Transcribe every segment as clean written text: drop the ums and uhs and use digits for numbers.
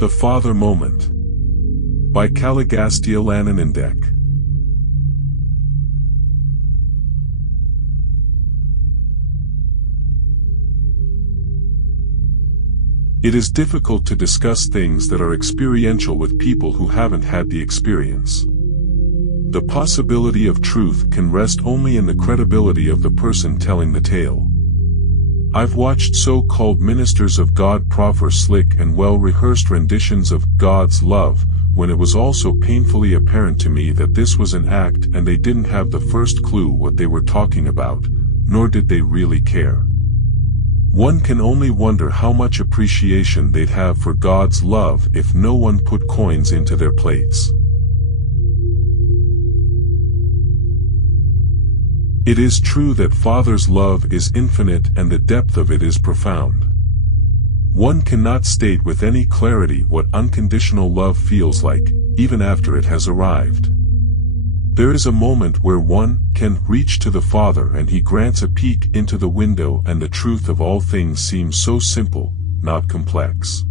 The Father Moment by Caligastia Lanonandek. It is difficult to discuss things that are experiential with people who haven't had the experience. The possibility of truth can rest only in the credibility of the person telling the tale. I've watched so-called ministers of God proffer slick and well-rehearsed renditions of God's love, when it was also painfully apparent to me that this was an act and they didn't have the first clue what they were talking about, nor did they really care. One can only wonder how much appreciation they'd have for God's love if no one put coins into their plates. It is true that Father's love is infinite and the depth of it is profound. One cannot state with any clarity what unconditional love feels like, even after it has arrived. There is a moment where one can reach to the Father and He grants a peek into the window and the truth of all things seems so simple, not complex.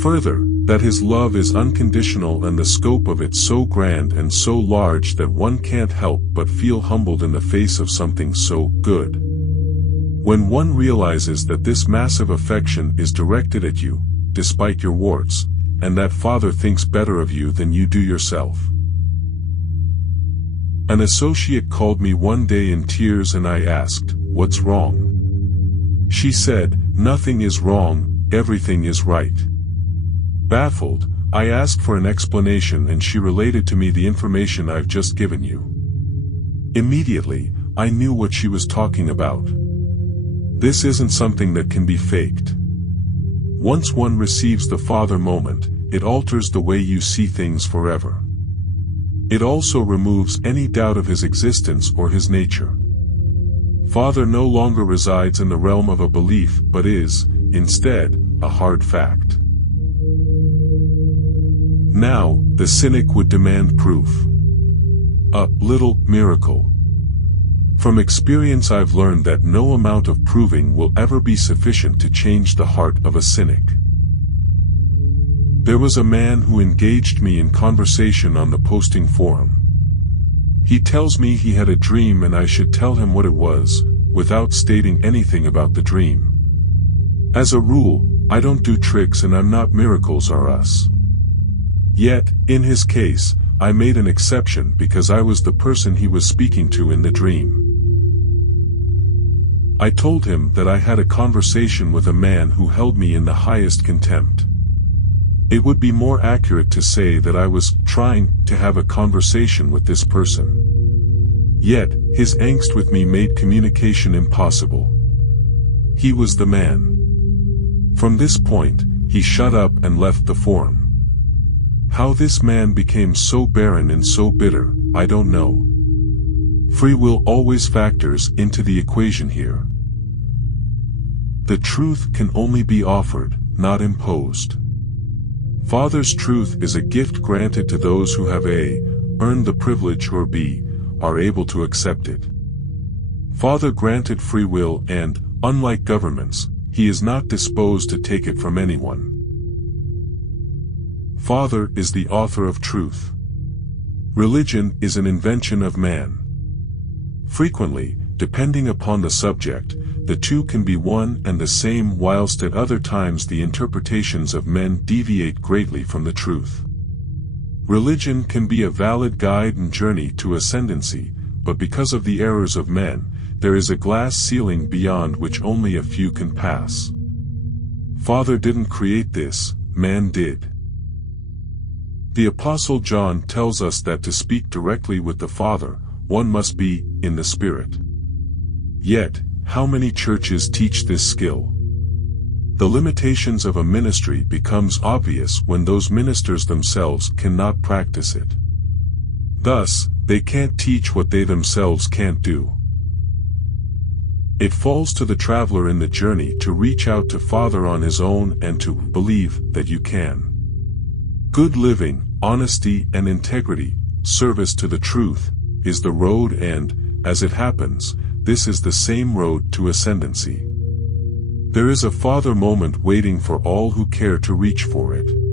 Further, that His love is unconditional and the scope of it so grand and so large that one can't help but feel humbled in the face of something so good. When one realizes that this massive affection is directed at you, despite your warts, and that Father thinks better of you than you do yourself. An associate called me one day in tears and I asked, "What's wrong?" She said, "Nothing is wrong, everything is right." Baffled, I asked for an explanation and she related to me the information I've just given you. Immediately, I knew what she was talking about. This isn't something that can be faked. Once one receives the Father moment, it alters the way you see things forever. It also removes any doubt of His existence or His nature. Father no longer resides in the realm of a belief but is, instead, a hard fact. Now, the cynic would demand proof. A little miracle. From experience I've learned that no amount of proving will ever be sufficient to change the heart of a cynic. There was a man who engaged me in conversation on the posting forum. He tells me he had a dream and I should tell him what it was, without stating anything about the dream. As a rule, I don't do tricks and I'm not miracles are us. Yet, in his case, I made an exception because I was the person he was speaking to in the dream. I told him that I had a conversation with a man who held me in the highest contempt. It would be more accurate to say that I was trying to have a conversation with this person. Yet, his angst with me made communication impossible. He was the man. From this point, he shut up and left the forum. How this man became so barren and so bitter, I don't know. Free will always factors into the equation here. The truth can only be offered, not imposed. Father's truth is a gift granted to those who have A, earned the privilege or B, are able to accept it. Father granted free will and, unlike governments, He is not disposed to take it from anyone. Father is the author of truth. Religion is an invention of man. Frequently, depending upon the subject, the two can be one and the same whilst at other times the interpretations of men deviate greatly from the truth. Religion can be a valid guide and journey to ascendancy, but because of the errors of men, there is a glass ceiling beyond which only a few can pass. Father didn't create this, man did. The Apostle John tells us that to speak directly with the Father, one must be in the Spirit. Yet, how many churches teach this skill? The limitations of a ministry becomes obvious when those ministers themselves cannot practice it. Thus, they can't teach what they themselves can't do. It falls to the traveler in the journey to reach out to Father on his own and to believe that you can. Good living, honesty and integrity, service to the truth, is the road and, as it happens, this is the same road to ascendancy. There is a father moment waiting for all who care to reach for it.